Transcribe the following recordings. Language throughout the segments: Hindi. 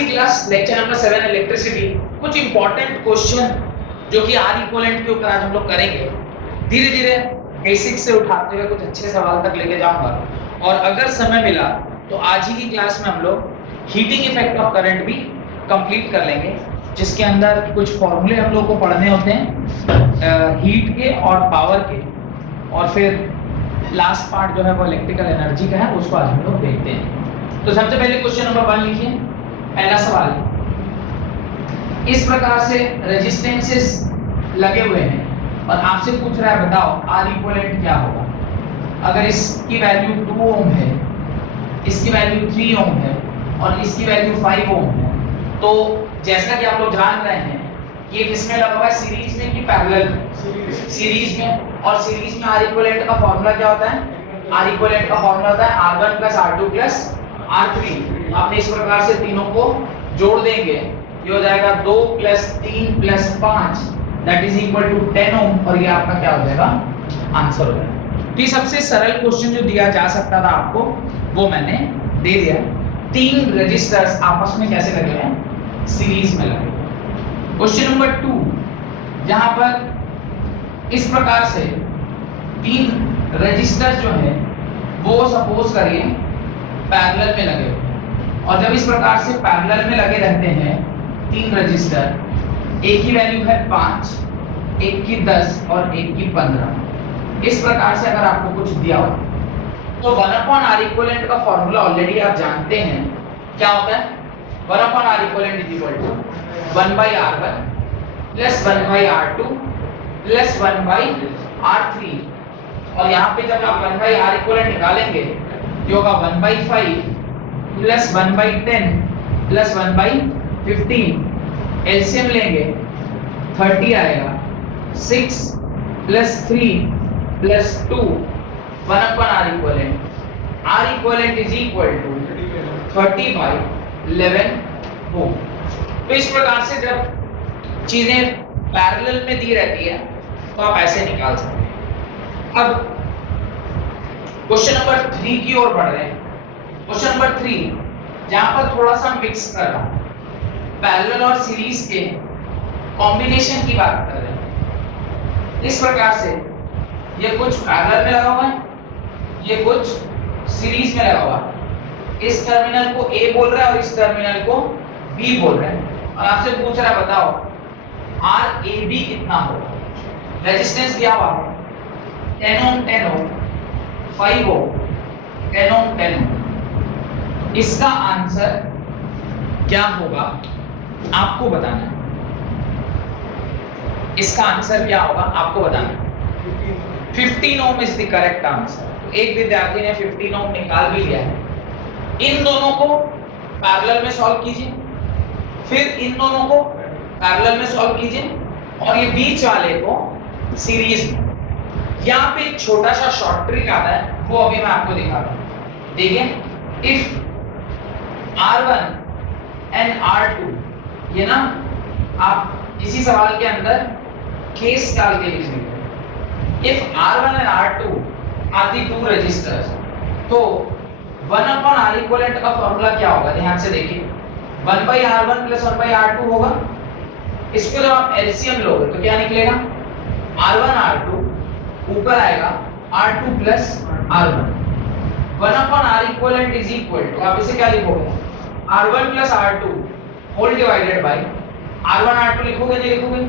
की क्लास लेक्चर नंबर 7 इलेक्ट्रिसिटी, कुछ इंपॉर्टेंट क्वेश्चन जो कि आर इक्विवेलेंट के ऊपर आज हम लोग करेंगे। धीरे धीरे बेसिक से उठाते हुए कुछ अच्छे सवाल तक लेके जाऊंगा और अगर समय मिला तो आज ही की क्लास में हम लोग हीटिंग इफेक्ट ऑफ करंट भी कंप्लीट कर लेंगे, जिसके अंदर कुछ फॉर्मूले हम लोग को पढ़ने होते हैं हीट के और पावर के, और फिर लास्ट पार्ट जो है वो इलेक्ट्रिकल एनर्जी का है, उसको आज हम लोग देखते हैं। तो सबसे पहले क्वेश्चन नंबर 1 लिखिए। पहला सवाल, इस प्रकार से रेजिस्टेंसेस लगे हुए हैं और आपसे पूछ रहा है बताओ आर इक्विवेलेंट क्या होगा। अगर इसकी वैल्यू 2 ओम है, इसकी वैल्यू 3 ओम है और इसकी वैल्यू 5 ओम है, तो जैसा कि आप लोग जान रहे हैं ये किसमें लगा हुआ है, सीरीज में कि पैरेलल में? सीरीज में। और सीरीज में आर इक्विवेलेंट का फॉर्मूला क्या होता है? आर इक्विवेलेंट का फॉर्मूला होता है R1 + R2 + R3। आपने इस प्रकार से तीनों को जोड़ देंगे, ये हो जाएगा 2 + 3 + 5 दैट इज इक्वल टू 10 ओम, और ये आपका क्या हो जाएगा, आंसर हो जाएगा। तो ये सबसे सरल क्वेश्चन जो दिया जा सकता था आपको वो मैंने दे दिया। 3 रेजिस्टर्स आपस में कैसे लगे हैं, सीरीज में लगे। क्वेश्चन नंबर 2, जहां पर इस प्रकार से 3 रेजिस्टर जो है वो सपोज करिए पैरेलल में लगे हुए, और जब इस प्रकार से पैरेलल में लगे रहते हैं 3 रजिस्टर, एक की वैल्यू है 5, एक की 10 और एक की 15, इस प्रकार से अगर आपको कुछ दिया हो तो 1/R इक्विवेलेंट का फॉर्मूला ऑलरेडी आप जानते हैं क्या होता है। 1/R equivalent = 1/R1 + 1/R2 + 1/R3, और यहाँ पे जब आप 1/R इक्विवेलेंट निकालेंगे ये होगा 1/5 + 1/10 + 1/15, एलसीएम लेंगे 30 आएगा, 6 + 3 + 2 1/R इक्विवेलेंट। R इक्विवेलेंट = 30/11 ओम। तो इस प्रकार से जब चीजें पैरेलल में दी रहती है तो आप ऐसे निकाल सकते हैं। अब क्वेश्चन नंबर 3 की ओर बढ़ रहे हैं। क्वेश्चन नंबर 3 जहां पर थोड़ा सा मिक्स कर रहा हूं, पैरेलल और सीरीज के कॉम्बिनेशन की बात कर रहे हैं। इस प्रकार से ये कुछ पैरेलल में लगा हुआ है, ये कुछ सीरीज में लगा हुआ है। इस टर्मिनल को A बोल रहा है और इस टर्मिनल को B बोल रहा है, और आपसे पूछ रहा है बताओ RAB कितना होगा। रेजिस्टेंस दिया हुआ है 10 ओम 10 ओम, 5 ओम, 10 ओम 10 ओम। इसका आंसर क्या होगा आपको बताना है। इसका आंसर क्या होगा आपको बताना है। 15 ओम इज द करेक्ट आंसर। एक विद्यार्थी ने 15 ओम निकाल भी लिया है। इन दोनों को पैरेलल में सॉल्व कीजिए, फिर इन दोनों को पैरेलल में सॉल्व कीजिए, और ये बीच वाले को सीरीज में। यहाँ पे एक छोटा सा शॉर्ट ट्रिक आता है, वो अभी मैं आपको दिखाता हूँ। देखिए, इफ R1 and R2, ये ना आप इसी सवाल के अंदर केस डाल के लिख लीजिए। If R1 and R2 are the 2 registers, तो 1/R इक्विवेलेंट का फॉर्मूला क्या होगा, ध्यान से देखिए। 1/R1 + 1/R2 होगा। इसको जब आप एलसीएम लोगे तो क्या निकलेगा, R1 R2 ऊपर आएगा R2 + R1। 1/R इक्विवेलेंट = आप इसे क्या लिखोगे, R1 + R2 whole divided by R1 R2 लिखोगे, नहीं लिखोगे?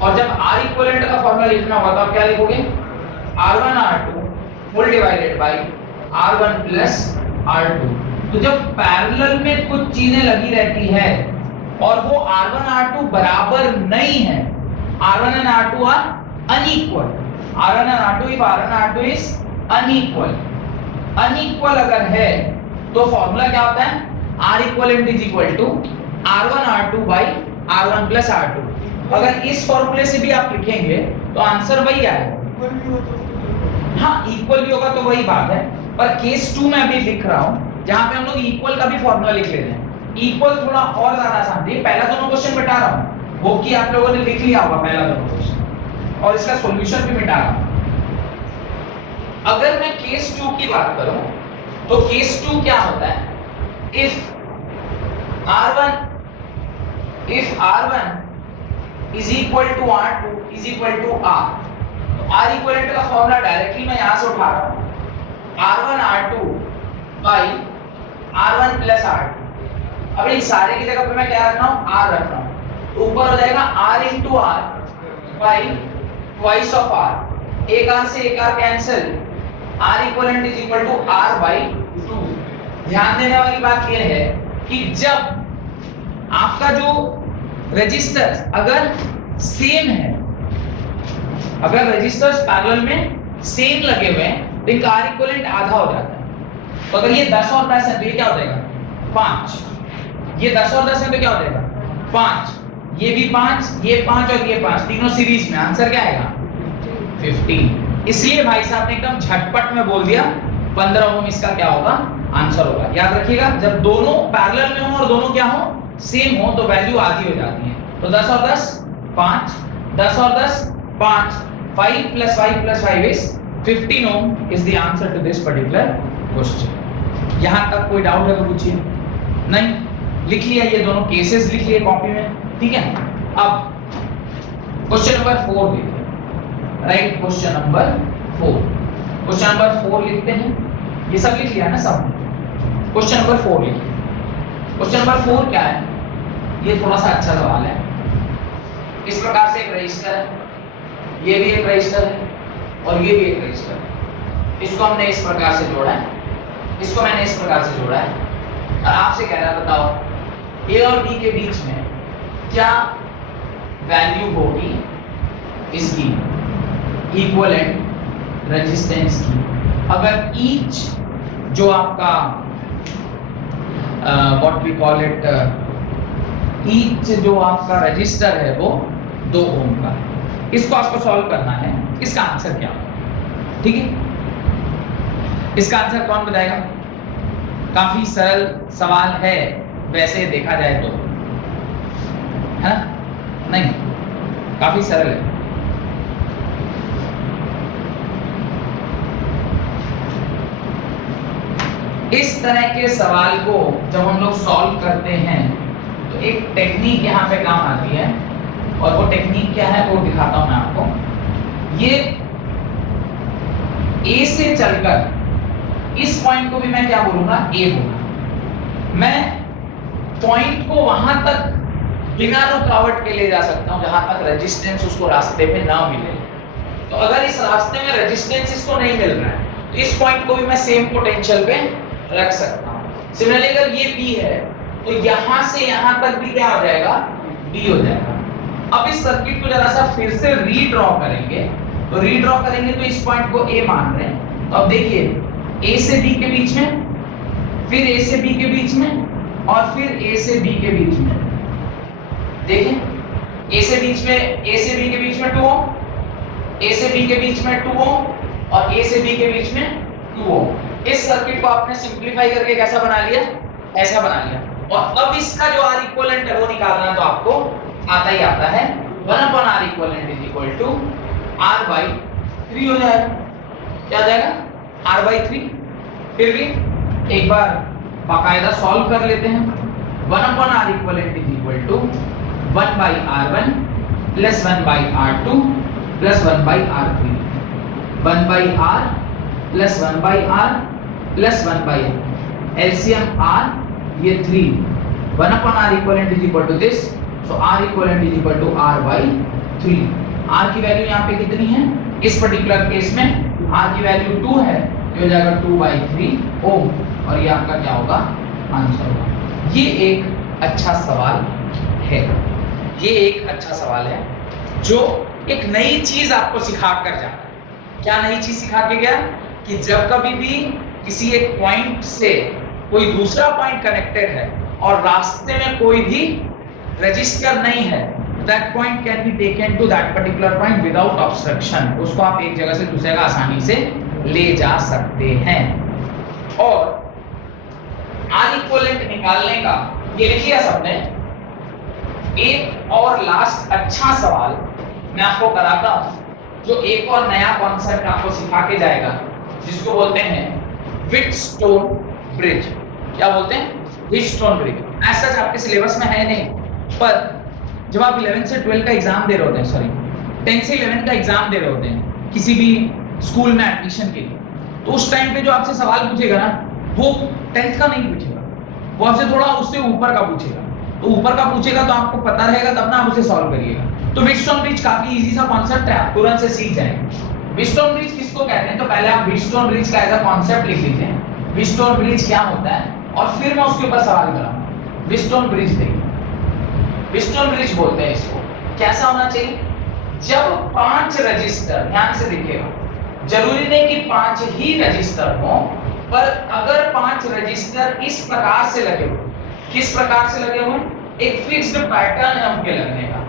और जब R इक्विवेलेंट का फॉर्मूला लिखना होगा तो आप क्या लिखोगे, R1 R2 whole divided by R1 + R2। तो जब पैरेलल में कुछ चीजें लगी रहती है और वो R1 R2 बराबर नहीं है, R1 and R2 are unequal, R1 and R2 if R1 and R2 is unequal, unequal अगर है तो फॉर्मूला क्या होता है, R equivalent = R1 R2 / R1 + R2। अगर इस फॉर्मूले से भी आप लिखेंगे तो आंसर वही आएगा। हाँ, इक्वल भी होगा तो वही बात है, पर केस 2 में अभी लिख रहा हूं जहां पे हम लोग इक्वल का भी फॉर्मूला लिख लेते हैं। इक्वल थोड़ा और ज्यादा आसान है। पहला दोनों क्वेश्चन मिटा रहा हूं, वो कि आप लोगों ने लिख लिया होगा पहला दोनों क्वेश्चन, और इसका सॉल्यूशन भी मिटा रहा हूं। अगर मैं केस 2 की बात करूं तो केस 2 क्या होता है, if R1 if R1 is equal to R2 is equal to R, तो R इक्वलेंट का फॉर्मूला डायरेक्टली मैं यहां से उठा रहा हूं, R1 R2 by R1 plus R2। अब इन सारे की जगह पे मैं क्या रख रहा हूं, R रख रहा हूं, तो ऊपर हो जाएगा R into R by twice of R, एक R से एक R cancel, R equivalent is equal to R by 2। ध्यान देने वाली बात यह है कि जब आपका जो रजिस्टर अगर सेम है, अगर रजिस्टर्स पैरेलल में सेम लगे हुए हैं तो इनका R इक्विवेलेंट आधा हो जाता है। तो अगर ये 10 और 10 है तो ये क्या हो जाएगा 5, ये 10 और 10 है तो क्या हो जाएगा 5, ये भी 5, ये 5 और ये 5, तीनों सीरीज में, आंसर क्या आएगा 15। इसलिए भाई साहब ने एकदम झटपट में बोल दिया 15 ओम इसका क्या होगा आंसर होगा। याद रखिएगा जब दोनों पैरेलल में हो और दोनों क्या हो सेम हो तो वैल्यू आधी हो जाती है। तो 10 और 10 5, 10 और 10 5, 5 plus 5 plus 5 is 15 ohm is the answer to this particular question। यहां तक कोई डाउट है तो पूछिए। नहीं, लिख लिया, ये दोनों केसेस लिख लिए कॉपी में, ठीक है। अब क्वेश्चन नंबर 4 देखिए, right, question number 4, question number 4 लिखते हैं, ये सब लिख लिया ना सब। क्वेश्चन नंबर 4 लिखिए। क्वेश्चन नंबर 4 क्या है, ये थोड़ा सा अच्छा सवाल है। इस प्रकार से एक रजिस्टर है, ये भी एक रजिस्टर है और ये भी एक रजिस्टर है। इसको हमने इस प्रकार से जोड़ा है, इसको मैंने इस प्रकार से जोड़ा है और आपसे कह रहा है बताओ ए और बी के बीच में क्या वैल्यू होगी इसकी इक्विवेलेंट रेजिस्टेंस की, अगर ईच जो आपका what we call it, each जो आपका रजिस्टर है वो 2 ओम का है। इसको आपको सॉल्व करना है, इसका आंसर क्या होगा, ठीक है। इसका आंसर कौन बताएगा? काफी सरल सवाल है वैसे देखा जाए तो, है ना? नहीं, काफी सरल है। इस तरह के सवाल को जब हम लोग सॉल्व करते हैं तो एक टेक्निक यहाँ पे काम आती है और वो टेक्निक क्या है वो दिखाता हूं मैं आपको। ये ए से चलकर इस पॉइंट को भी मैं क्या बोलूंगा ए बोलूंगा। मैं पॉइंट को वहां तक बिना रुकावट के ले जा सकता हूं जहां तक रेजिस्टेंस उसको रास्ते में ना मिले। तो अगर इस रास्ते में रेजिस्टेंस इसको नहीं मिल रहा है तो इस पॉइंट को भी मैं सेम पोटेंशियल पे रख सकता हूं। सिमिलरली अगर ये बी है तो यहां से यहां तक भी क्या हो जाएगा बी हो जाएगा। अब इस सर्किट को जरा सा फिर से रीड्रॉ करेंगे, तो रीड्रॉ करेंगे तो इस पॉइंट को ए मान रहे हैं। तो अब देखिए ए से बी के बीच में, फिर ए से बी के बीच में और फिर ए से बी के बीच में, देखिए ए से बीच में, ए से बी के बीच में 2 ओम, ए से बी के बीच में 2 ओम और ए से बी के बीच में 2 ओम। इस सर्किट को आपने सिंपलीफाई करके कैसा बना लिया, ऐसा बना लिया। और अब इसका जो R इक्विवेलेंट है वो निकालना तो आपको आता ही आता है। 1/R equivalent is equal to R/3 हो जाएगा। क्या हो जाएगा R/3। फिर भी एक बार बाकायदा सॉल्व कर लेते हैं। 1/R equivalent is equal to 1/R1 plus 1/R2 plus 1/R3, 1/R plus 1/R plus 1/R, LCM R ये 3, 1/R equivalent is equal to this, so R equivalent is equal to R/3। R की वैल्यू यहाँ पे कितनी है इस पर्टिकुलर केस में, R की वैल्यू 2 है, ये हो जाएगा 2/3 ओम और ये आपका क्या होगा आंसर होगा। ये एक अच्छा सवाल है, ये एक अच्छा सवाल है जो एक नई चीज आपको सिखा कर जाता है। क्या नई चीज सिखा के गया कि जब कभी भी किसी एक पॉइंट से कोई दूसरा पॉइंट कनेक्टेड है और रास्ते में कोई भी रजिस्टर नहीं है, that point can be taken to that particular point without obstruction। उसको आप एक जगह से दूसरे जगह आसानी से ले जा सकते हैं। और R इक्विवेलेंट निकालने का ये लिख लिया सबने। एक और लास्ट अच्छा सवाल मैं आपको कराता हूं जो एक और नया कॉन्सेप्ट आपको सिखा के जाएगा, जिसको बोलते हैं व्हिटस्टोन ब्रिज। क्या बोलते हैं, व्हीटस्टोन ब्रिज। एज सच आपके सिलेबस में है नहीं, पर जब आप 11 से 12 का एग्जाम दे रहे होते हैं, सॉरी 10 से 11 का एग्जाम दे रहे होते हैं किसी भी स्कूल में एडमिशन के लिए, तो उस टाइम पे जो आपसे सवाल पूछेगा ना, वो 10th का नहीं पूछेगा, वो आपसे थोड़ा उससे ऊपर का पूछेगा। तो ऊपर का पूछेगा तो आपको पता रहेगा, तब ना आप उसे सॉल्व करिएगा। तो व्हीटस्टोन ब्रिज काफी इजी सा कॉन्सेप्ट है, आप तुरंत से सीख जाएंगे। व्हीटस्टोन ब्रिज किसको कहते हैं, तो पहले आप व्हीटस्टोन ब्रिज का एज अ कॉन्सेप्ट लिख लीजिए, व्हीटस्टोन ब्रिज क्या होता है, और फिर मैं उसके ऊपर सवाल कराऊंगा। व्हीटस्टोन ब्रिज देखिए, व्हीटस्टोन ब्रिज बोलते हैं इसको। कैसा होना चाहिए, जब 5 रजिस्टर, ध्यान से देखिएगा, जरूरी नहीं कि 5 ही रजिस्टर हो, पर अगर 5 रजिस्टर इस प्रकार से लगे हो, किस प्रकार से लगे हुए, एक फिक्स्ड पैटर्न है उनके लगने का,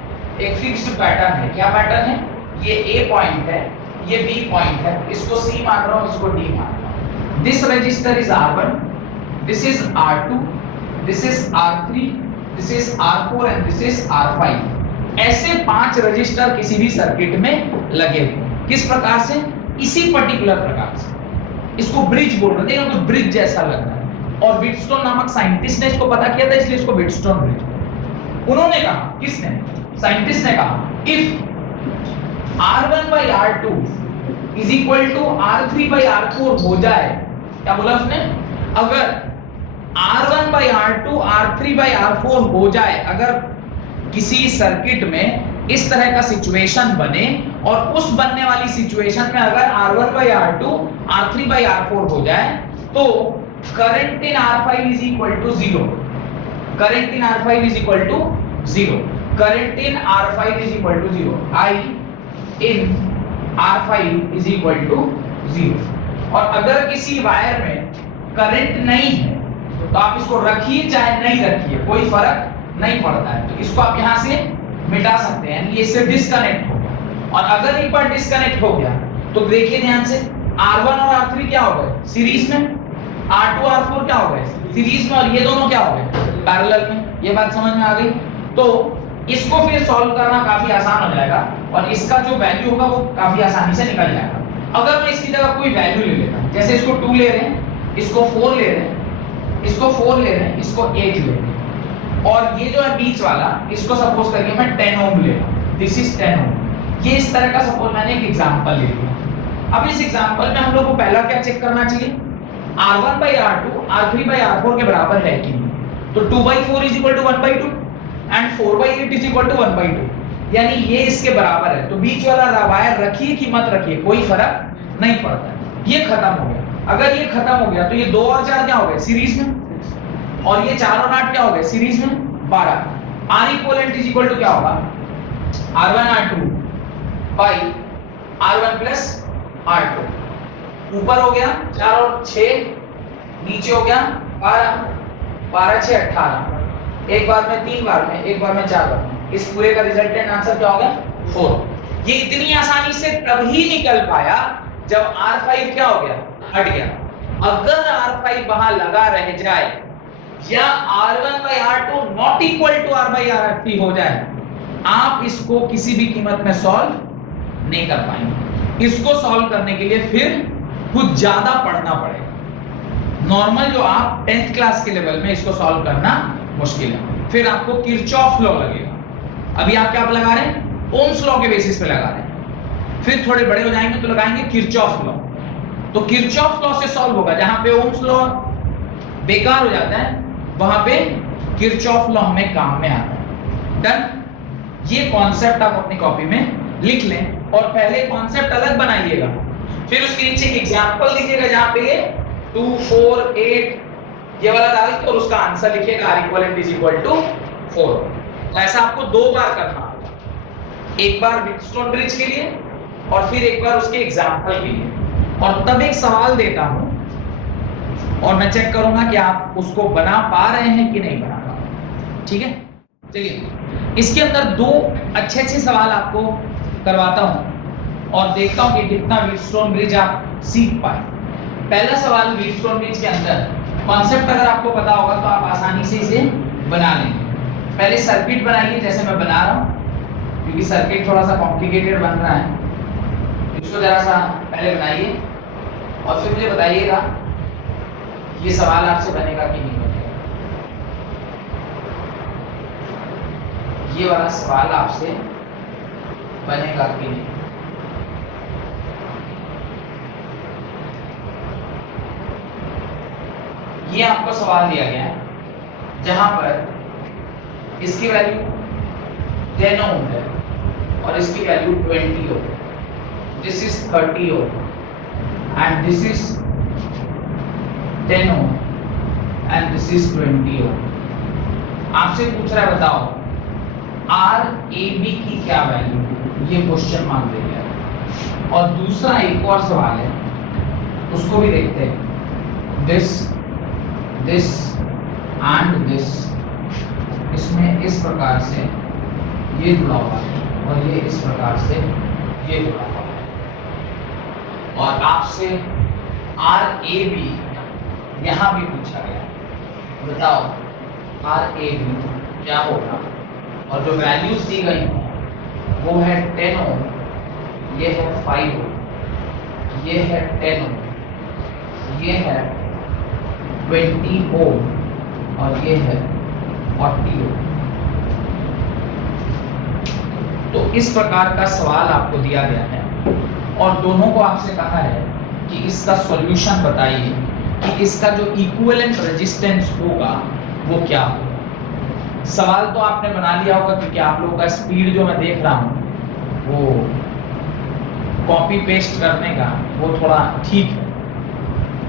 एक फिक्स्ड पैटर्न है। क्या पैटर्न है, ये A पॉइंट है, ये B पॉइंट है, इसको C मान रहा हूं, इसको D मान रहा हूं। This register is R1, this is R2, this is R3, this is R4 and this is R5। ऐसे 5 रजिस्टर किसी भी सर्किट में लगे हुए, किस प्रकार से, इसी पर्टिकुलर प्रकार से। इसको ब्रिज बोल रहे हैं, तो ब्रिज जैसा लग रहा है। और व्हीटस्टोन नामक साइंटिस्ट ने इसको पता किया था, इसलिए इसको व्हीटस्टोन ब्रिज। उन्होंने कहा, किसने, साइंटिस्ट ने कहा, if R1 by R2 is equal to R3 by R4 हो जाए, क्या बोला उसने, अगर R1 by R2 R3 by R4 हो जाए, अगर किसी सर्किट में इस तरह का सिचुएशन बने, और उस बनने वाली सिचुएशन में अगर R1 by R2 R3 by R4 हो जाए, तो current in R5 is equal to 0, current in R5 is equal to 0, current in R5 is equal to 0, I in R5 is equal to 0। और अगर किसी वायर में करंट नहीं है, तो आप इसको रखिए चाहे नहीं रखिए, कोई फर्क नहीं पड़ता है, तो इसको आप यहां से मिटा सकते हैं, ये इससे डिस्कनेक्ट हो गया। और अगर एक बार डिस्कनेक्ट हो गया, तो देखिए ध्यान से, R1 और R3 क्या हो गए, सीरीज में, R2 R4 क्या हो गए, सीरीज में, और ये दोनों क्या हो गए, पैरेलल में। ये बात समझ में आ गई, तो इसको फिर सॉल्व करना काफी आसान हो जाएगा, और इसका जो वैल्यू होगा वो काफी आसानी से निकल जाएगा। अगर मैं इसकी जगह कोई वैल्यू ले लेता हूं, जैसे इसको 2 ले रहे हैं, इसको 4 ले रहे हैं, इसको 4 ले रहे हैं, इसको 8 ले रहे हैं, और ये जो है बीच वाला, इसको सपोज करिए मैं 10 ओम ले रहा हूं, दिस इज 10 ओम। ये इस तरह का सपोज मैंने एक एग्जांपल ले लिया। अब इस एग्जांपल में हम लोग को पहला क्या चेक करना चाहिए, R1 by R2 R3 by R4 के बराबर है कि नहीं। तो 2 by 4 is equal to 1 by 2 and 4 by 8 is equal to 1 by 2, यानी ये इसके बराबर है। तो बीच वाला वायर रखिए कि मत रखिए, कोई फर्क नहीं पड़ता है। ये खत्म हो गया। अगर ये खत्म हो गया, तो ये 2 और 4 क्या हो गए, सीरीज में, और ये 4 और 8 क्या हो गए, सीरीज में, 12। R equivalent is equal to क्या होगा, R1 R2 by R1 plus R2। ऊपर हो गया 4 और 6, नीचे हो गया 12, 12 6 18, एक बार में 3 बार में, एक बार में 4 बार में। इस पूरे का रिजल्टेंट आंसर क्या होगा, 4। ये इतनी आसानी से तभी निकल पाया जब R5 क्या हो गया, हट गया। अगर R5 वहां लगा रह जाए, या R1 by R2 not equal to R by R3 हो जाए, आप इसको किसी भी कीमत में सॉल्व नहीं कर पाएंगे। इसको सॉल्व करने के लिए फिर कुछ ज्यादा पढ़ना पड़ेगा। नॉर्मल जो आप 10th क्लास के लेवल में इसको सॉल्व करना मुश्किल है। फिर आपको किरचॉफ लॉ लगेगा। अभी आप क्या लगा रहे हैं, ओम्स लॉ के बेसिस पे लगा रहे हैं। फिर थोड़े बड़े हो जाएंगे तो लगाएंगे किरचॉफ लॉ। तो किरचॉफ लॉ से सॉल्व होगा। जहां पे ओम्स लॉ बेकार हो जाता है, वहां पे किरचॉफ लॉ हमें काम में आता है। डन। ये कॉन्सेप्ट आप अपनी कॉपी में लिख लें और पहले कॉन्सेप्ट अलग बनाइएगा, फिर उसके नीचे एक एग्जांपल दीजिएगा जहां पे ये 2 4 8 ये वाला डाल के और उसका आंसर लिखिएगा R equivalent is equal to 4। तो ऐसा आपको 2 बार करना होगा, एक बार व्हीटस्टोन ब्रिज के लिए और फिर एक बार उसके एग्जांपल के लिए। और तब एक सवाल देता हूं और मैं चेक करूंगा कि आप उसको बना पा रहे हैं कि नहीं बना पा रहे। ठीक है, चलिए इसके अंदर 2 अच्छे सवाल आपको करवाता हूं और देखता हूं कि कितना व्हीटस्टोन ब्रिज आप सीख पाए। पहला सवाल व्हीटस्टोन ब्रिज के अंदर कॉन्सेप्ट अगर आपको पता होगा तो आप आसानी से इसे बना लेंगे। पहले सर्किट बनाइए जैसे मैं बना रहा हूं, क्योंकि सर्किट थोड़ा सा कॉम्प्लिकेटेड बन रहा है। इसको जरा सा पहले बनाइए और फिर मुझे बताइएगा ये सवाल आपसे बनेगा कि नहीं। ये वाला सवाल आपसे बनेगा कि नहीं। ये आपको सवाल दिया गया है जहां पर इसकी वैल्यू 10 ओम है और इसकी value 20 ohm, this is 30 ohm and this is 10 ohm and this is 20 ohm. आपसे पूछ रहा है बताओ आर ए बी की क्या वैल्यू, ये क्वेश्चन मांग रही है। और दूसरा एक और सवाल है उसको भी देखते हैं। दिस एंड दिस, इसमें इस प्रकार से ये जुड़ा हुआ है और ये इस प्रकार से ये जुड़ा हुआ है। और आपसे आर ए बी यहां भी पूछा गया, बताओ आर ए बी क्या होगा। और जो वैल्यूज दी गई हैं वो है 10 ओम, ये है 5 ओम, ये है 10 ओम, ये है 20 ओम और ये है 40 ओम। तो इस प्रकार का सवाल आपको दिया गया है और दोनों को आपसे कहा है कि इसका सॉल्यूशन बताइए कि इसका जो इक्विवेलेंट रेजिस्टेंस होगा वो क्या होगा। सवाल तो आपने बना लिया होगा क्योंकि आप लोगों का स्पीड जो मैं देख रहा हूँ वो कॉपी पेस्ट करने का वो थोड़ा ठीक है,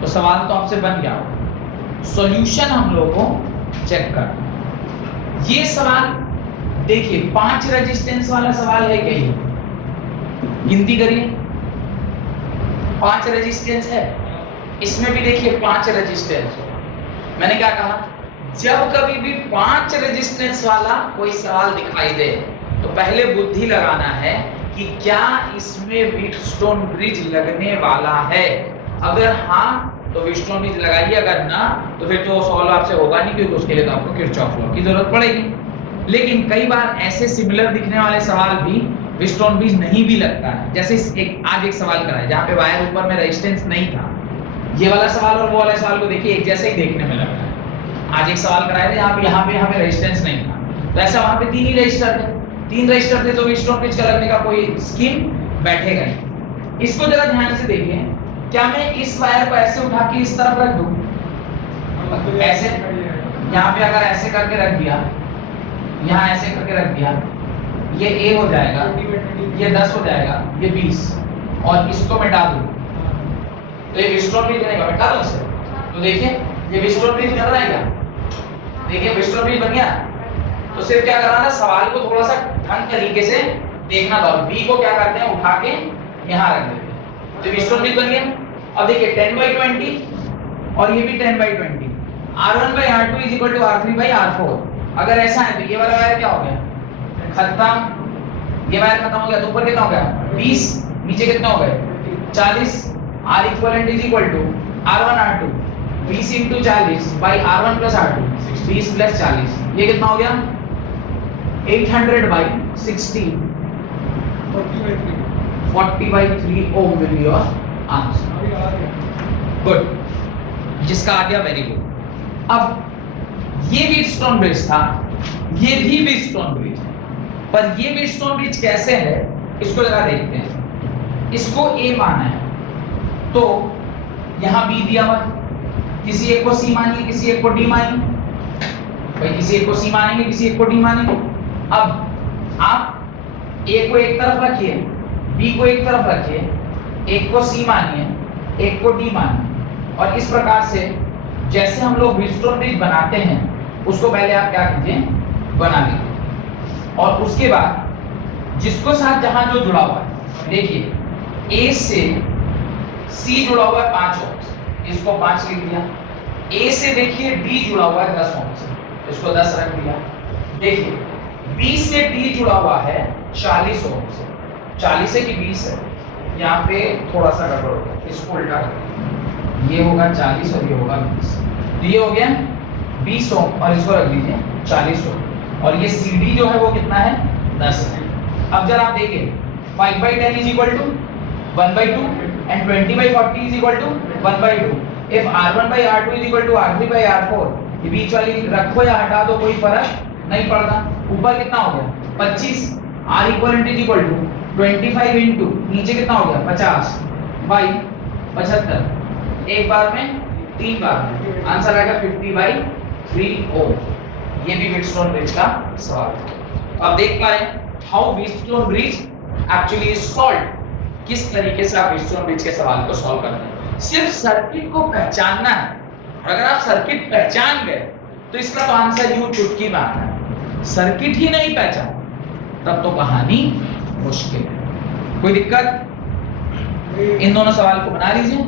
तो सवाल तो आपसे बन गया होगा। सॉल्यूशन हम लोगों को चेक करना। ये सवाल देखिए 5 रेजिस्टेंस वाला सवाल है क्या, ये गिनती करिए 5 रेजिस्टेंस है, इसमें भी देखिए 5 रेजिस्टेंस। मैंने क्या कहा, जब कभी भी 5 रेजिस्टेंस वाला कोई सवाल दिखाई दे तो पहले बुद्धि लगाना है कि क्या इसमें व्हीटस्टोन ब्रिज लगने वाला है। अगर हाँ तो व्हीटस्टोन ब्रिज लगाइए, अगर ना तो फिर तो सॉल्व आपसे होगा नहीं, क्योंकि उसके लिए तो आपको किरचॉफ लॉ की जरूरत पड़ेगी। लेकिन कई बार ऐसे सिमिलर दिखने वाले सवाल भी व्हीटस्टोन ब्रिज नहीं भी लगता है। जैसे आज एक सवाल करा है जहाँ पे वायर ऊपर में रेजिस्टेंस नहीं था, ये वाला सवाल और वो वाला सवाल को देखिए एक जैसे ही देखने में लगता है। आज एक सवाल कराया था यहाँ पे रेजिस्टेंस नहीं था, तो ऐसा वहां पे 3 ही रजिस्टर थे, 3 रजिस्टर थे तो व्हीटस्टोन ब्रिज का लगने का कोई स्कीम बैठेगा नहीं। इसको जरा ध्यान से देखिए, क्या मैं इस वायर को ऐसे उठा के इस तरफ रख दूं, ऐसे यहाँ पे अगर ऐसे करके रख दिया, यहाँ ऐसे करके रख दिया, ये A हो जाएगा, ये 10 हो जाएगा, ये 20, और इसको मैं डाल दूं तो ये व्हीटस्टोन ब्रिज बनेगा। मैं डालूं इसे तो देखिए ये व्हीटस्टोन ब्रिज बन रहा है क्या, देखिए व्हीटस्टोन ब्रिज बन गया। तो सिर्फ क्या करना था, सवाल को थोड़ा सा ढंग तरीके से देखना था। बी को क्या करते हैं, उठा के यहाँ रख देते हैं, तो व्हीटस्टोन ब्रिज बन गया। अब देखिए 10/20 और ये भी 10/20, R1/R2 = R3/R4। अगर ऐसा है तो ये वाला वायर क्या हो गया, खत्म, ये वायर खत्म हो गया। तो ऊपर कितना हो गया 20, नीचे कितना हो गए 40। R equivalent = R1/R2 20 × 40/R1 + R2 20 + 40, ये कितना हो गया 800/60 40/3 ohm will be your answer. Good, जिसका आ गया वेरी गुड। अब ये व्हीटस्टोन ब्रिज था, ये भी व्हीटस्टोन ब्रिज है, पर ये व्हीटस्टोन ब्रिज कैसे है इसको जरा देखते हैं। इसको A माना है तो यहां B दिया हुआ, किसी एक को C मानिए, किसी एक को D मानिए। भाई किसी एक को C मानेंगे, किसी एक को D मानेंगे। अब आप A को एक तरफ रखिए, B को एक तरफ रखिए, एक को C मानिए, एक को D मानिए। और इस प्रकार से जैसे हम लोग व्हीटस्टोन ब्रिज बनाते हैं उसको पहले आप क्या कीजिए, बना लीजिए। और उसके बाद जिसको साथ जहां जो जुड़ा हुआ है, देखिए A से C जुड़ा हुआ है 5 ओम से, इसको 5 लिख दिया। A से देखिए D जुड़ा हुआ है 10 ओम से, इसको 10 रख दिया। देखिए B से D जुड़ा हुआ है 40 ओम से, 40 से कि 20 है, यहाँ पे थोड़ा सा गड़बड़ हो गया, इसको उल्टा कर दिया, ये होगा 40 और ये होगा 20, तो ये हो गया 20 ओम और इसको रख दीजिए 40 ओम। और ये CD जो है वो कितना है 10 है। अब जरा आप देखिए 5/10 = 1/2 and 20/40 = 1/2। If R1/R2 = R3/R4, ये बीच वाली रखो या हटा दो कोई फर्क नहीं पढ़ना। ऊपर कितना हो गया 25, R equivalent is equal to 25 into नीचे कितना हो गया 50 बाई 75, एक बार में 3 बार में, आंसर आएगा 50/3 ओम। ये भी व्हीटस्टोन ब्रिज का सवाल है। अब देख पा रहे हैं how Wheatstone bridge actually is solved, किस तरीके से आप व्हीटस्टोन ब्रिज के सवाल को सॉल्व करते हैं। सिर्फ सर्किट को पहचानना है, और अगर आप सर्किट पहचान गए तो इसका तो आंसर यूं चुटकी में आता है। सर्किट ही नहीं पहचान तब तो कहानी मुश्किल है। कोई दिक्कत? इन दोनों सवाल को बना लीजिए।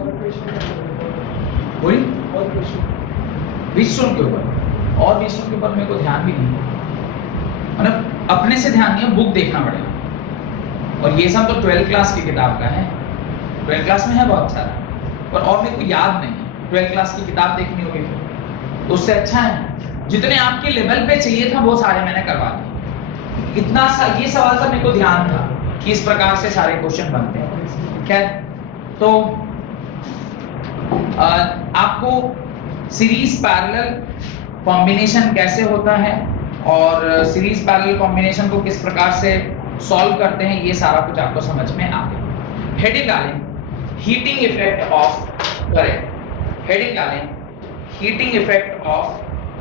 कोई व्हीटस्टोन के ऊपर और व्हीटस्टोन के ऊपर मेरे को ध्यान भी नहीं है, मतलब अपने से ध्यान नहीं है, बुक देखना पड़ेगा। और ये सब तो 12th क्लास की किताब का है, 12th क्लास में है बहुत सारा, और मेरे को याद नहीं है। 12th क्लास की किताब देखनी होगी तो उससे अच्छा है जितने आपके लेवल पे चाहिए था वो सारे मैंने करवा दिए। इतना ये सवाल सब मेरे को ध्यान था कि इस प्रकार से सारे क्वेश्चन बनते हैं। खैर, तो आपको सीरीज पैरेलल कॉम्बिनेशन कैसे होता है और सीरीज पैरेलल कॉम्बिनेशन को किस प्रकार से सॉल्व करते हैं, ये सारा कुछ आपको समझ में आ गया। हेडिंग डालें heating effect of current. Heading डालें heating effect of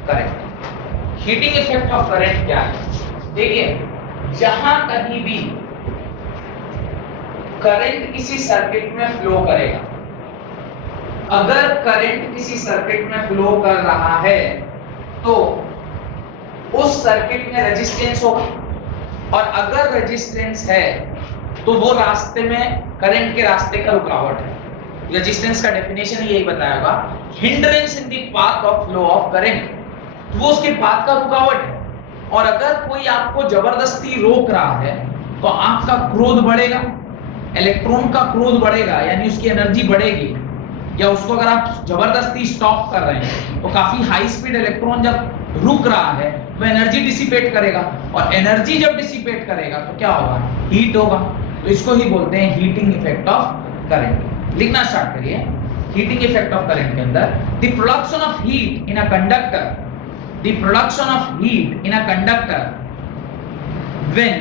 current. Heating effect of current क्या है? देखिए, जहां कहीं भी करंट किसी सर्किट में फ्लो करेगा, अगर करंट किसी सर्किट में फ्लो कर रहा है तो उस सर्किट में रेजिस्टेंस होगा, और अगर रेजिस्टेंस है तो वो रास्ते में करंट के रास्ते का रुकावट है। रेजिस्टेंस का डेफिनेशन यही बताएगा, hindrance in the path of flow of current, तो वो उसके पाथ का रुकावट है। और अगर कोई आपको जबरदस्ती रोक रहा है तो आपका क्रोध बढ़ेगा, इलेक्ट्रॉन का क्रोध बढ़ेगा, यानी उसकी एनर्जी बढ़ेगी। या उसको अगर आप जबरदस्ती स्टॉप कर रहे हैं तो काफी हाई स्पीड इलेक्ट्रॉन जब रुक रहा है तो एनर्जी डिसिपेट करेगा, और एनर्जी जब डिसिपेट करेगा तो क्या होगा? हीट होगा। तो इसको ही बोलते हैं हीटिंग इफेक्ट ऑफ करंट। लिखना स्टार्ट करिए। हीटिंग इफेक्ट ऑफ करंट के अंदर the production of heat in a conductor, the production of heat in a conductor when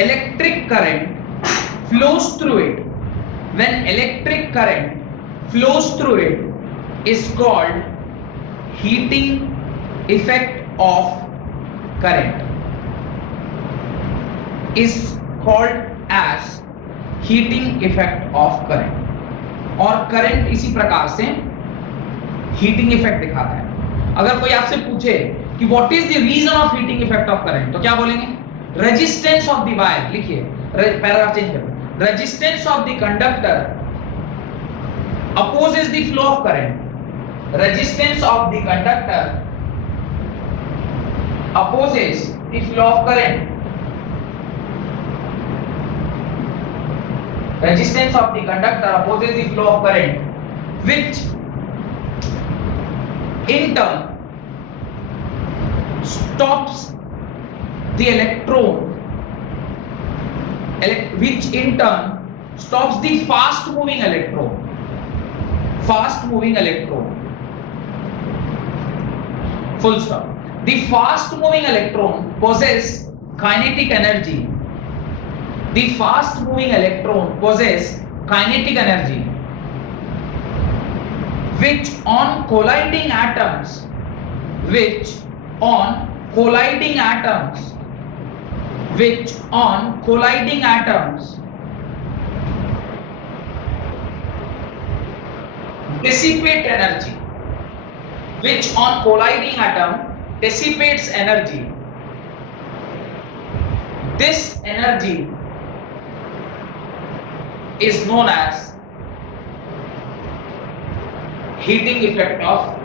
electric current flows through it, when electric current flows through it is called heating effect of current, is called as heating effect of current। और करंट इसी प्रकार से हीटिंग इफेक्ट दिखाता है। अगर कोई आपसे पूछे कि what is the reason of heating effect of current, तो क्या बोलेंगे? Resistance of the wire. लिखिए, पैराग्राफ चेंज करो। Resistance of the conductor opposes the flow of current. Resistance of the conductor opposes the flow of current. Resistance of the conductor opposes the flow of current, which in turn stops the electron, which in turn stops the fast moving electron. Fast moving electron, full stop. The fast moving electron possess kinetic energy. The fast moving electron possess kinetic energy which on colliding atoms, which on colliding atoms, which on colliding atoms dissipate energy, which on colliding atom dissipates energy. This energy is known as heating effect of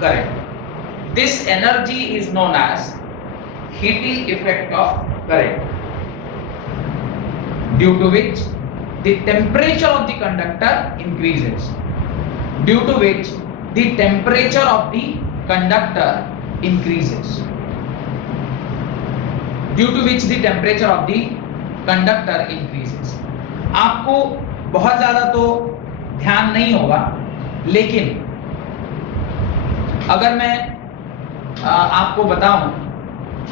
current. This energy is known as heating effect of current, due to which the temperature of the conductor increases. Due to which the temperature of the conductor increases. Due to which the temperature of the conductor increases. आपको बहुत ज्यादा तो ध्यान नहीं होगा, लेकिन अगर मैं आपको बताऊं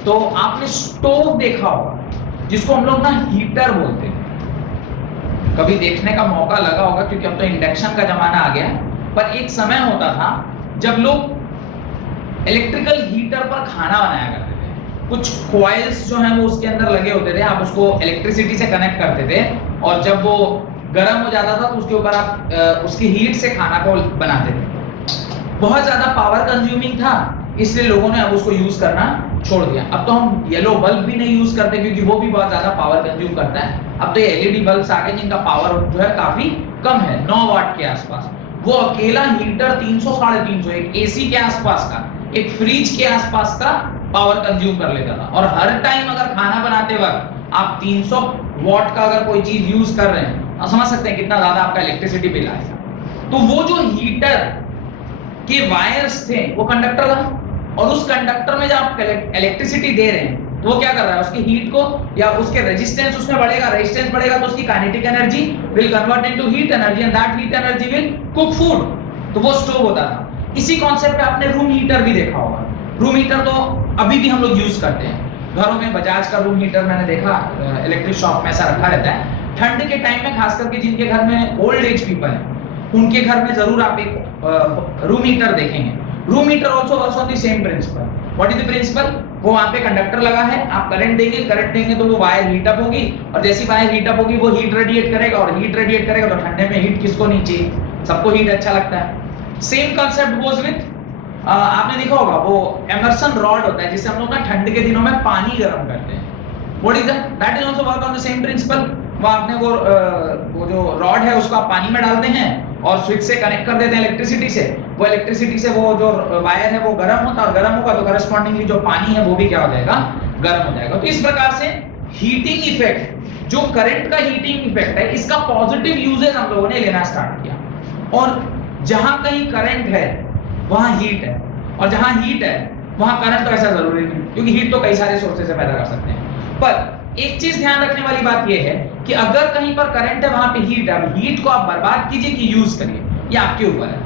तो आपने स्टोव देखा होगा जिसको हम लोग ना हीटर बोलते हैं, कभी देखने का मौका लगा होगा क्योंकि अब तो इंडक्शन का जमाना आ गया है। पर एक समय होता था जब लोग इलेक्ट्रिकल हीटर पर खाना बनाया करते थे। कुछ कॉइल्स जो हैं वो उसके अंदर लगे होते थे, आप उसको इलेक्ट्रिसिटी से कनेक्ट करते थे और जब वो गर्म हो जाता था तो उसके ऊपर आप उसकी हीट से खाना को बनाते थे। बहुत ज्यादा पावर कंज्यूमिंग था, इसलिए लोगों ने अब उसको यूज करना छोड़ दिया। अब तो हम येलो बल्ब भी नहीं यूज करते क्योंकि वो भी बहुत ज्यादा पावर कंज्यूम करता है। अब तो ये एलईडी बल्ब्स आ गए जिनका पावर जो है काफी कम है, 9 वाट के आसपास। वो अकेला हीटर 300 350, एक एसी के आसपास का, एक फ्रिज के आसपास का पावर कंज्यूम कर लेता था। और हर टाइम अगर खाना बनाते वक्त आप 300 वाट का अगर कोई चीज यूज कर रहे हैं, आप समझ सकते हैं कितना ज्यादा आपका इलेक्ट्रिसिटी बिल आएगा। तो वो जो हीटर के वायर्स थे वो कंडक्टर था, और उस कंडक्टर में जब आप इलेक्ट्रिसिटी दे रहे हैं तो वो क्या कर रहा है, उसकी हीट को या उसके रेजिस्टेंस उसमें बढ़ेगा, रेजिस्टेंस बढ़ेगा तो उसकी kinetic energy will convert into heat energy and that heat energy will cook food. तो वो स्टोव होता था। इसी कॉन्सेप्ट पे आपने रूम हीटर भी देखा होगा। रूम हीटर तो अभी भी हम लोग यूज करते हैं घरों में। बजाज का रूम हीटर मैंने देखा इलेक्ट्रिक शॉप में ऐसा रखा रहता है। ठंड के टाइम में खास करके जिनके घर में ओल्ड एज पीपल है उनके घर में जरूर आप एक रूम हीटर देखेंगे। Room heater also works on the same principle. What is the principle? वो वहां पे कंडक्टर लगा है, आप करंट देंगे तो वो वायर हीट अप होगी, और जैसी वायर हीट अप होगी वो हीट रेडिएट करेगा, और हीट रेडिएट करेगा तो ठंडे में हीट किसको नहीं चाहिए, सबको हीट अच्छा लगता है। सेम कांसेप्ट गोज विद आपने देखा होगा वो एमर्सन रॉड होता है जिससे हम लोग ना ठंड के दिनों में पानी गर्म करते हैं। What is that is also work on the same principle. वो आपने वो जो रॉड है उसको आप पानी में डालते हैं और स्विच से कनेक्ट कर देते हैं इलेक्ट्रिसिटी से। वो इलेक्ट्रिसिटी से वो जो वायर है वो गर्म होता है, और गर्म होगा तो करस्पॉन्डिंगली जो पानी है वो भी क्या हो जाएगा, गर्म हो जाएगा। तो इस प्रकार से हीटिंग इफेक्ट, जो करंट का हीटिंग इफेक्ट है, इसका पॉजिटिव यूजेज हम लोगों ने लेना स्टार्ट किया। और जहां कहीं करंट है वहां हीट है, और जहां हीट है वहां करंट तो ऐसा जरूरी नहीं, क्योंकि हीट तो कई सारे सोर्सेज से पैदा कर सकते हैं। पर एक चीज ध्यान रखने वाली बात यह है कि अगर कहीं पर करंट है वहां पे हीट है, अब हीट को आप बर्बाद कीजिए कि यूज करिए, ये आपके ऊपर है।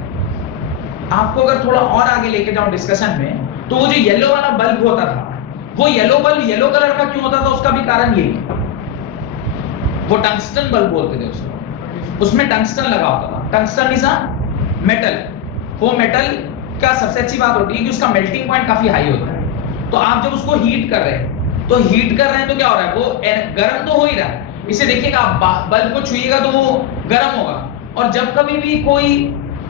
आपको अगर थोड़ा और आगे लेके जाऊं डिस्कशन में, तो वो जो येलो वाला बल्ब होता था, वो येलो बल्ब येलो कलर का क्यों होता था, उसका भी कारण यही है। वो टंगस्टन बल्ब बोलते थे उसको, उसमें टंगस्टन लगा होता था। Tungsten is a metal. वो मेटल का सबसे अच्छी बात होती है कि उसका मेल्टिंग पॉइंट काफी हाई होता है। तो आप जब उसको हीट कर रहे हैं तो क्या हो रहा है, वो गर्म तो हो ही रहा है। इसे देखिएगा, आप बल्ब को छुइएगा तो वो गर्म होगा, और जब कभी भी कोई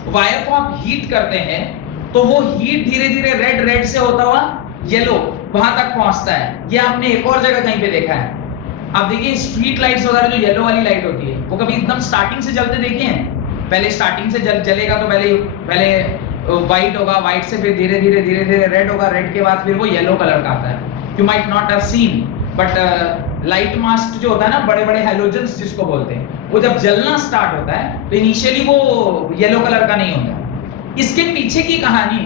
वायर को आप हीट करते हैं तो वो हीट धीरे धीरे रेड से होता हुआ येलो वहां तक पहुंचता है। ये आपने एक और जगह कहीं पे देखा है। आप देखिए स्ट्रीट लाइट्स वगैरह जो येलो वाली लाइट होती है, वो कभी एकदम स्टार्टिंग से जलते देखे हैं? पहले स्टार्टिंग से जलेगा तो पहले व्हाइट होगा, व्हाइट से फिर धीरे धीरे रेड होगा, रेड के बाद फिर वो येलो कलर का आता है। You might not have seen, but light mast जो होता है ना, बड़े बड़े हैलोजन्स जिसको बोलते हैं, वो जब जलना स्टार्ट होता है तो इनिशियली वो येलो कलर का नहीं होता। इसके पीछे की कहानी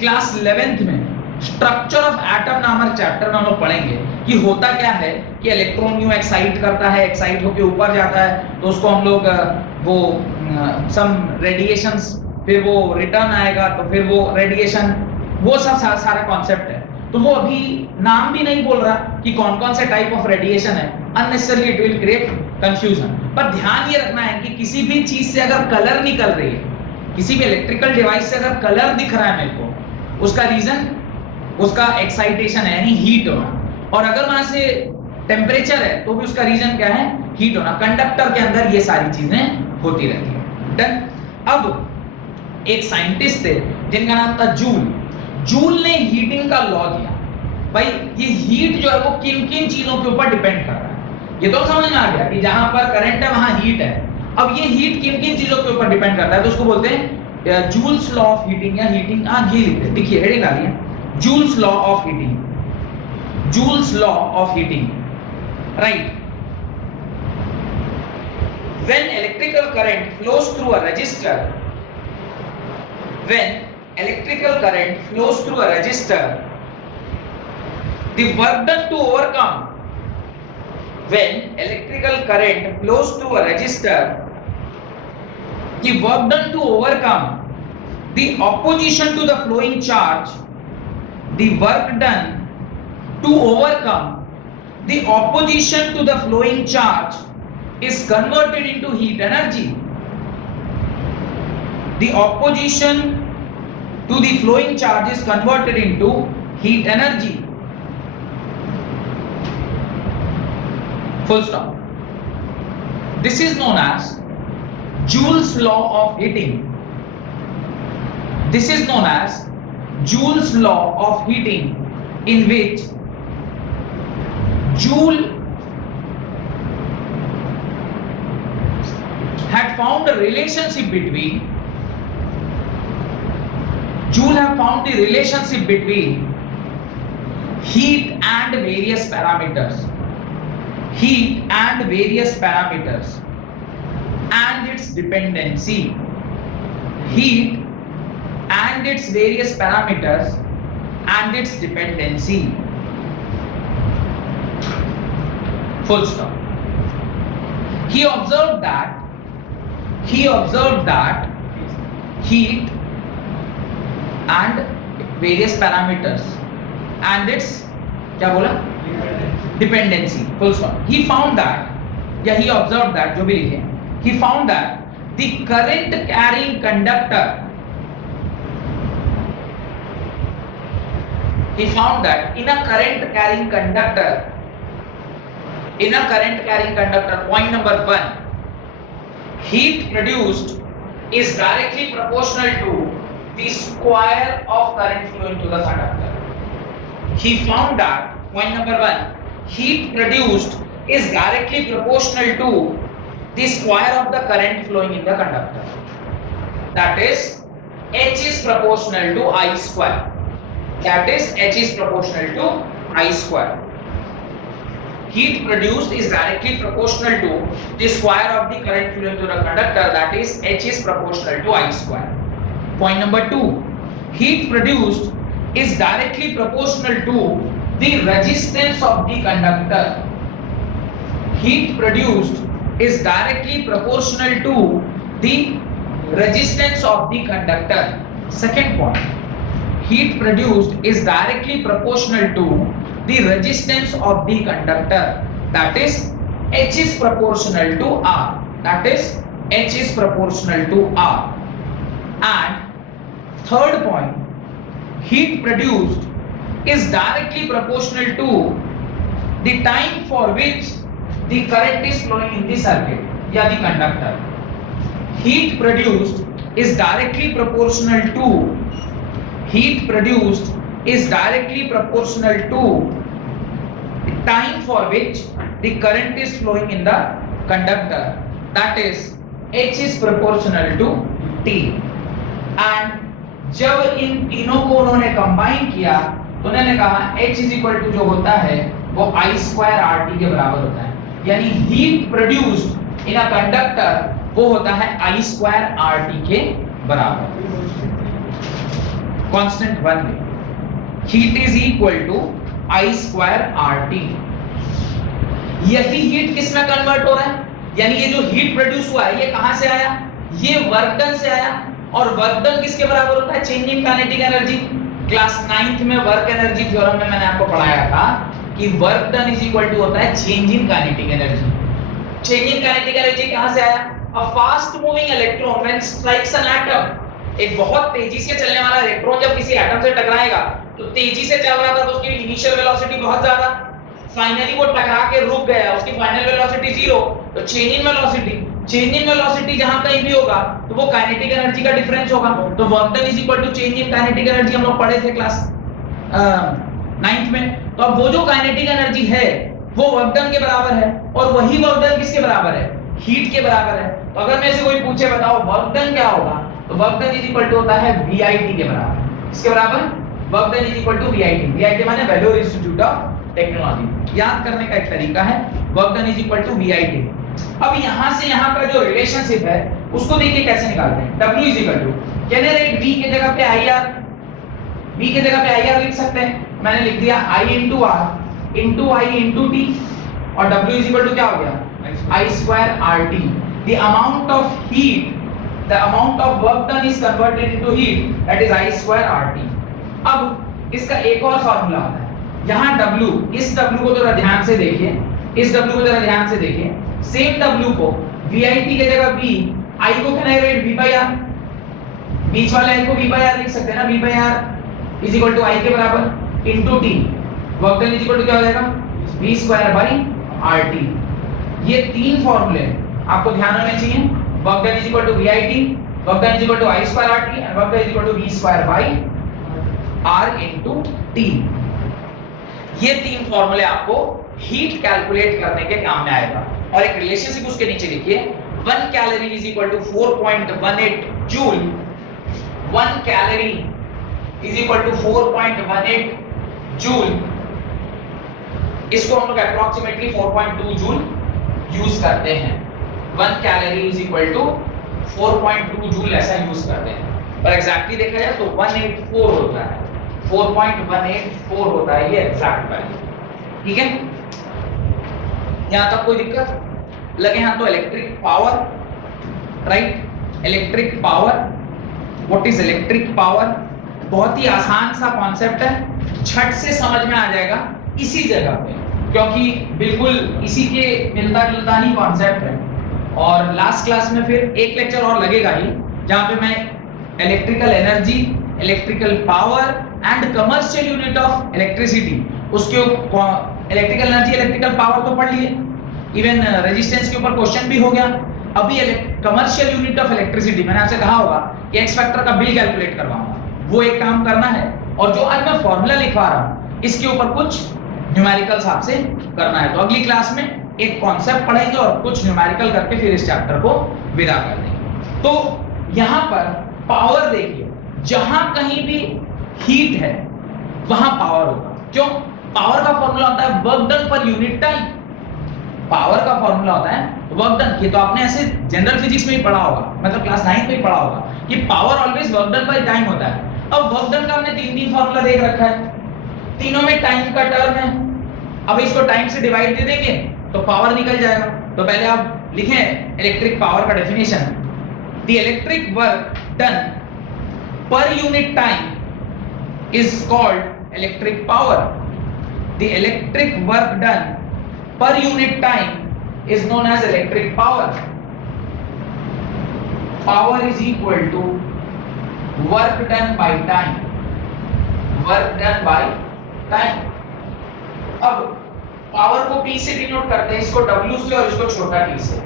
क्लास 11th में स्ट्रक्चर ऑफ एटम नामक चैप्टर में हम लोग पढ़ेंगे कि होता क्या है कि इलेक्ट्रॉन यूं एक्साइट करता है, एक्साइट होकर ऊपर जाता है, तो उसको हम लोग वो सम रेडिएशंस, फिर वो रिटर्न आएगा तो फिर वो रेडिएशन, वो सब सारा कॉन्सेप्ट है। तो वो अभी नाम भी नहीं बोल रहा कि कौन कौन से टाइप ऑफ रेडिएशन है, unnecessarily it will create confusion. पर ध्यान ये रखना है कि किसी भी चीज से अगर कलर निकल रही है, किसी भी इलेक्ट्रिकल डिवाइस से अगर कलर दिख रहा है मेरे को, उसका रीजन उसका एक्साइटेशन है, यानी हीट होना। और अगर वहां से टेम्परेचर है तो भी उसका रीजन क्या है, हीट होना। कंडक्टर के अंदर ये सारी चीजें होती रहती है। डन। अब एक साइंटिस्ट थे जिनका नाम था जूल। जूल ने हीटिंग का लॉ दिया। भाई ये हीट जो है वो किन किन चीजों के ऊपर डिपेंड कर रहा है, ये तो समझ में आ गया कि जहां पर करंट है वहां हीट है। अब ये हीट किन किन चीजों के ऊपर डिपेंड करता है, तो उसको बोलते हैं जूल्स लॉ ऑफ हीटिंग, या हीटिंग, ये लिखते, देखिए हेडिंग डाली है, joules law of heating. Joules law of heating, right. When electrical current flows through a resistor, when electrical current flows through a resistor, the work done to overcome, when electrical current flows through a resistor, the work done to overcome the opposition to the flowing charge, the work done to overcome the opposition to the flowing charge is converted into heat energy. The opposition to the flowing charge is converted into heat energy. Full stop. This is known as Joule's law of heating. This is known as Joule's law of heating, in which Joule had found a relationship between heat and various parameters. Heat and various parameters and its dependency. Heat and its various parameters and its dependency. Full stop. He observed that heat and various parameters and its क्या बोला dependency. Full stop. He found that, या he observed that, जो भी लिखे, he found that the current carrying conductor, he found that in a current carrying conductor, point number 1, heat produced is directly proportional to the square of current flowing to the conductor. He found that point number 1, heat produced is directly proportional to the square of the current flowing in the conductor. That is, H is proportional to I square. That is, H is proportional to I square. Heat produced is directly proportional to the square of the current flowing to the conductor. That is, H is proportional to I square. Point number 2, heat produced is directly proportional to the resistance of the conductor. Heat produced is directly proportional to the resistance of the conductor. Second point, heat produced is directly proportional to the resistance of the conductor. That is, H is proportional to R. That is, H is proportional to R. And third point, heat produced is directly proportional to the time for which the current is flowing in the circuit, या the conductor. Heat produced is directly proportional to the time for which the current is flowing in the conductor. That is, H is proportional to T. And जब इन तीनों को उन्होंने कंबाइन किया तो उन्होंने कहा H इज इक्वल टू जो होता है वो I स्क्वायर RT के बराबर होता है, यानी heat produced in a conductor वो होता है I स्क्वायर RT के बराबर. कांस्टेंट 1 में heat is equal to I square RT. यही हीट किस में कन्वर्ट हो रहा है, यानी ये जो हीट प्रोड्यूस हुआ है ये कहां से आया, ये वर्क डन से आया. और वर्क डन किसके बराबर होता है, change in kinetic energy. Class 9th में वर्क एनर्जी थ्योरम में मैंने आपको पढ़ाया था कि work done is equal to होता है change in kinetic energy. Change in kinetic energy कहां से आया, a fast moving electron when strikes an atom. एक बहुत तेजी से चलने वाला इलेक्ट्रॉन जब किसी एटम से टकराएगा तो तेजी से चल रहा था तो उसकी इनिशियल वेलोसिटी बहुत ज्यादा, फाइनली वो टकरा के रुक गया, उसकी फाइनल वेलोसिटी 0. तो चेंज इन वेलोसिटी जहां कहीं भी होगा तो वो काइनेटिक एनर्जी का डिफरेंस होगा. तो work done is equal to change in kinetic energy हम लोग पढ़े थे क्लास 9th में. तो अब वो जो काइनेटिक एनर्जी है वो वर्क डन के बराबर है, और वही वर्क डन किसके बराबर है, हीट के बराबर है. तो अगर मेरे से कोई पूछे बताओ वर्क डन क्या होगा, तो work done is equal to होता है VIT के बराबर. इसके बराबर work done is equal to VIT माने वैल्यूर इंस्टीट्यूट ऑफ टेक्नोलॉजी. याद करने का एक तरीका है, work done is equal to VIT. अब यहां से यहां का जो रिलेशनशिप है उसको देखिए कैसे निकालते हैं. W is equal to generate V के जगह पे IR, V के जगह पे IR लिख सकते हैं. मैंने लिख दिया I into R into I into T, और W इज इक्वल टू क्या हो गया, I square RT. The amount of heat, the amount of work done is converted into heat, that is I square RT. अब इसका एक और फार्मूला आता है, यहाँ W, इस W को जरा ध्यान से देखिए, इस W को जरा ध्यान से देखिए, सेम W को VIT की जगह B, I को क्या राइट V by R, बीच वाले I को V by R लिख सकते हैं ना, V by R is equal to I के बराबर into T, work done is equal to क्या हो जाएगा V स्क्वायर बाई RT। ये तीन फॉर्मूले आपको ध्यान रखने चाहिए, work done is equal to VIT, work done is equal to I square RT and work done is equal to V square by R into T। ये तीन फॉर्मूले आपको हीट कैलकुलेट करने के काम में आएगा। और एक रिलेशनशिप उसके नीचे लिखिए, 1 calorie is equal to 4.18 joule, 1 calorie is equal to 4.18 joule. इसको हम लोग अप्रोक्सीमेटली 4.2 जूल यूज करते हैं। 1 calorie is equal to 4.2 joule ऐसा यूज करते हैं। पर एग्जैक्टली देखा जाए तो 184 होता है, 4.184 होता है ये एग्जैक्ट वैल्यू। ठीक है, यहां तक कोई दिक्कत लगे? हाँ, तो electric power, right, electric power, what is electric power? बहुत ही आसान सा कॉन्सेप्ट है, झट से समझ में आ जाएगा इसी जगह पे, क्योंकि बिल्कुल इसी के मिलता जुलता ही कॉन्सेप्ट है। और लास्ट क्लास में फिर एक लेक्चर और लगेगा ही, जहां पे मैं electrical energy, electrical power and commercial unit of electricity, उसके इलेक्ट्रिकल एनर्जी, इलेक्ट्रिकल पावर तो पढ़ लिए, इवन रेजिस्टेंस के ऊपर क्वेश्चन भी हो गया। अभी कमर्शियल यूनिट ऑफ इलेक्ट्रिसिटी मैंने आपसे कहा होगा कि एक्स फैक्टर का बिल कैलकुलेट करवाऊंगा, वो एक काम करना है। और जो आज मैं फॉर्मूला लिखवा रहा हूं इसके ऊपर कुछ न्यूमेरिकल्स आपसे करना है। तो अगली क्लास में एक कॉन्सेप्ट पढ़ेंगे और कुछ न्यूमेरिकल करके फिर इस चैप्टर को विदा कर देंगे। तो यहां पर पावर देखिए, जहां कहीं भी हीट है वहां पावर होगा। क्यों? पावर का फॉर्मूला होता है work done per unit time. Power का फॉर्मूला होता है वर्क डन। ये तो आपने ऐसे जनरल फिजिक्स में ही पढ़ा होगा, मतलब क्लास 9 में ही पढ़ा होगा कि power always work done by time होता है। अब वर्क डन का हमने तीन फॉर्मूला देख रखा है, तीनों में टाइम का टर्म है। अब इसको टाइम से डिवाइड दे देंगे तो पावर निकल जाएगा। तो पहले आप लिखें इलेक्ट्रिक पावर का definition, the electric work done per unit time is called electric power. The electric work done per unit time is known as electric power. Power is equal to work done by time. Work done by time. अब पावर को P से डिनोट करते हैं, इसको W से और इसको छोटा t से।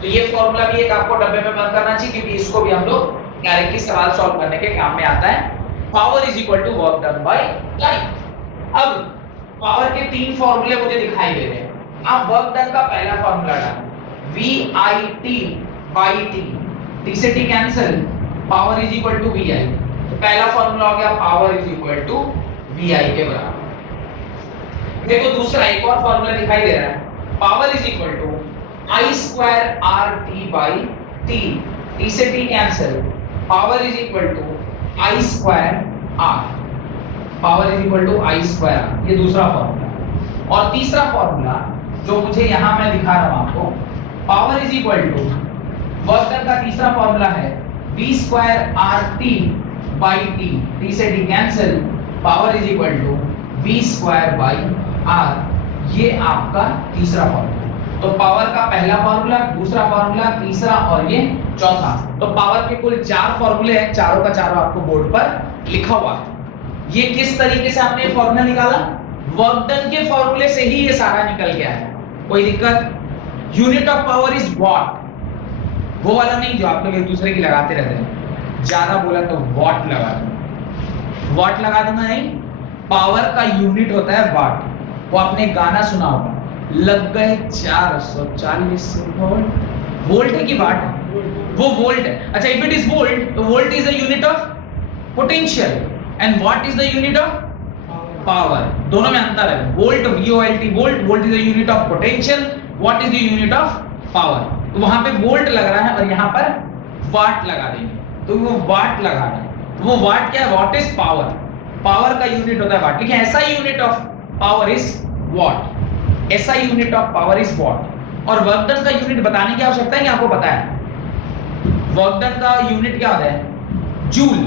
तो ये फॉर्मूला भी एक आपको डब्बे में बंद करना चाहिए, क्योंकि इसको भी हम लोग डायरेक्टली सवाल सॉल्व करने के काम में आता है। Power is equal to work done by time. अब पावर के तीन फॉर्मूले मुझे दिखाई दे रहे हैं। आप वर्क डन का पहला फॉर्मूला डालें, VIT by T, T से T cancel, power is equal to VI। तो पहला फॉर्मूला हो गया power is equal to VI के बराबर। देखो दूसरा एक और फॉर्मूला दिखाई दे रहा है, power is equal to I square RT by T, T से T cancel, power is equal to I square R, power is equal to I square R। ये दूसरा फॉर्मूला। और तीसरा फॉर्मूला जो मुझे यहां मैं दिखा रहा हूं आपको, power is equal to work done का तीसरा फॉर्मूला है V square RT by T, T से T cancel, power is equal to V square by R। ये आपका तीसरा फॉर्मूला। तो पावर का पहला फॉर्मूला, दूसरा फॉर्मूला, तीसरा और ये चौथा। तो पावर के कुल 4 फॉर्मूले हैं, चारों का चारों आपको बोर्ड पर लिखा हुआ है। ये किस तरीके से आपने फॉर्मूला निकाला? वर्क डन के फॉर्मूले से ही ये सारा निकल गया है। कोई दिक्कत? Unit of power is what, वो वाला नहीं जो आप लोग एक दूसरे की लगाते रहते हैं, ज्यादा बोला तो वॉट लगा दूंगा, वॉट लगा दूंगा नहीं, पावर का यूनिट होता है वाट। वो आपने गाना सुना होगा, लग गए 440 वोल्ट। वोल्ट है कि वाट है? वो वोल्ट है। अच्छा, इफ इट इज वोल्ट तो volt is the unit of potential and what is the unit of power. दोनों में अंतर है। Volt VOLT, volt, volt is the unit of potential, what is the unit of power. तो वहां पे वोल्ट लग रहा है और यहां पर वाट लगा देंगे, तो वो वाट लगा रहे हैं। वो वाट क्या है? What is power. पावर का यूनिट होता है वाट, लेकिन ऐसा unit of power is watt. ऐसा unit of power is watt. और वर्क डन का यूनिट बताने की आवश्यकता है कि आपको पता है? वर्क डन का यूनिट क्या होता है? जूल।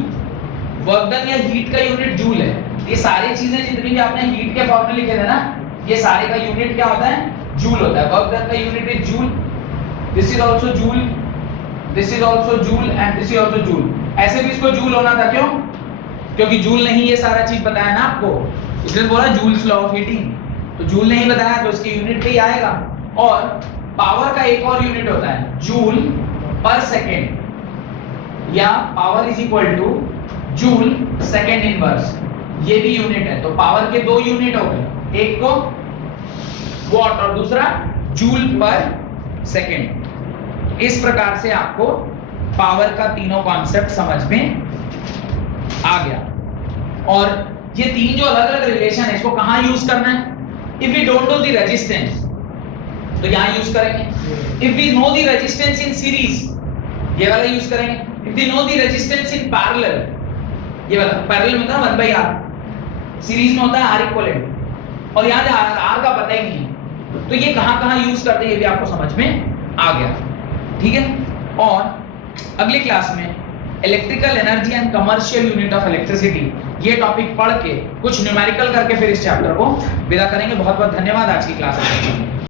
वर्क डन या हीट का यूनिट जूल है। ये सारी चीजें जितनी भी आपने हीट के फॉर्मूले लिखे थे ना, ये सारे का यूनिट क्या होता है? जूल होता है। वर्क डन का unit is joule, this is also joule, this is also joule and this is also joule. ऐसे भी इसको जूल होना था, क्यों? क्योंकि जूल नहीं ये सारा चीज बताया ना आपको, इसलिए बोला जूल्स लॉ ऑफ हीटिंग। तो जूल नहीं बताया तो इसके यूनिट पे ही आएगा। और पावर का एक और यूनिट होता है जूल पर सेकेंड, या power is equal two joule second inverse, ये भी यूनिट है। तो पावर के दो यूनिट हो गए, एक को वॉट और दूसरा जूल पर सेकेंड। इस प्रकार से आपको पावर का तीनों कॉन्सेप्ट समझ में आ गया। और ये तीन जो अलग अलग रिलेशन है, इसको कहां यूज करना है? If we don't know the resistance तो यहां यूज करेंगे। If we know the resistance in series, ये वाला यूज करेंगे। If we know the resistance in parallel, ये वाला पैरेलल में होता है 1/r, सीरीज में होता है R इक्विवेलेंट, और यहां R का पता ही नहीं है, तो ये कहां यूज करते हैं ये भी आपको समझ में आ गया। ठीक है, और अगले क्लास में electrical energy and commercial unit of electricity, ये टॉपिक पढ़ के कुछ न्यूमेरिकल करके फिर इस चैप्टर को विदा करेंगे। बहुत बहुत धन्यवाद आज की क्लास में।